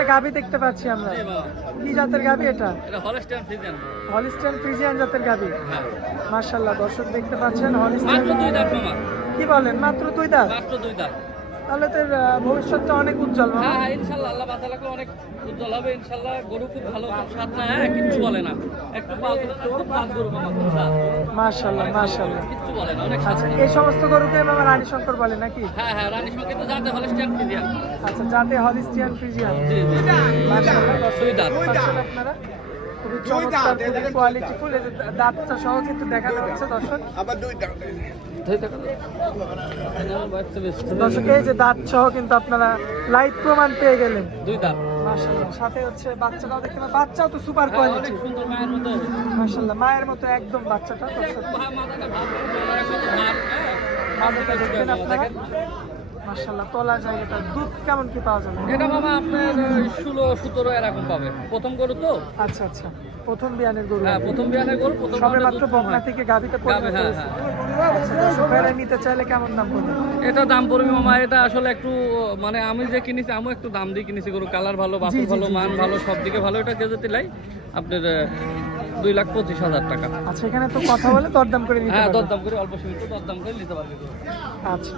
একটা গাভী দেখতে পাচ্ছি আমরা। কি জাতের গাবি এটা? হলিস্টেন ফ্রিজিয়ান জাতের গাবি হ্যাঁ। মার্শাল্লাহ দর্শক দেখতে পাচ্ছেন মামা। কি বলেন মাত্র দুই দাঁত? মাত্র দুই দাঁত। তাহলে তো ভবিষ্যৎটা অনেক উজ্জ্বল হ্যাঁ হ্যাঁ ইনশাল্লাহ আল্লাহ বাঁচা অনেক উজ্জ্বল হবে ইনশাল্লাহ। গরু খুব ভালো খুব স্বাদ না হ্যাঁ কিচ্ছু বলে না। একটু পাল খুব স্বাদ গরু মামা খুব স্বাদ মার্শাল্লাহ মার্শাল্লাহ কিচ্ছু বলে না অনেক আচ্ছা এই সমস্ত গরুকে মামা রানী শঙ্কর বলে নাকি? হ্যাঁ হ্যাঁ রানী সঙ্গে তো জানতে হলস্টাইন ফ্রিজিয়ান। আচ্ছা যাতে হলিস্টিয়ান ফ্রিজিয়ান। জি জি দর্শক দুই দাঁত। আপনারা। খুবই চমৎকার খুবই কোয়ালিটি ফুল এই দাঁতটা সহ কিন্তু দেখানো হচ্ছে দর্শক। আবার দুই দাম দর্শক এই যে দাঁত সহ কিন্তু আপনারা লাইভ প্রমাণ পেয়ে গেলেন। দুই দাঁত। মার্শাল্লাহ সাথে হচ্ছে বাচ্চাটাও দেখতে বাচ্চাও তো সুপার হ্যাঁ, অনেক কোয়ালিটি সুন্দর মায়ের মতো। মার্শাল্লাহ মায়ের মতো একদম বাচ্চাটা দর্শক। মাথাটা হ্যাঁ। মাথাটা দেখবেন আপনারা। মার্শাল্লাহ তলা জায়গাটা দুধ কেমন কি পাওয়া যাবে? এটা মামা আপনার ষোলো সতেরো এরকম পাবে। প্রথম গরু তো? আচ্ছা আচ্ছা। প্রথম বিয়ানের গরু হ্যাঁ প্রথম বিয়ানের গরু প্রথম সবে মাত্র বকনা থেকে গাভিতে গাভী, পরিণত হ্যাঁ, হয়েছে আচ্ছা, নিতে চাইলে কেমন দাম পড়বে? এটা দাম পড়বে মামা এটা আসলে একটু মানে আমি যে কিনেছি আমি একটু দাম দিয়ে কিনেছি গরু। কালার ভালো জি, ভালো মান ভালো সব দিকে ভালো। এটা কেউ যদি লাই আপনার দুই লাখ পঁচিশ হাজার টাকা। আচ্ছা এখানে তো কথা বলে দরদাম করে নিতে হ্যাঁ দরদাম করে অল্প সীমিত দরদাম করে নিতে পারবে আচ্ছা।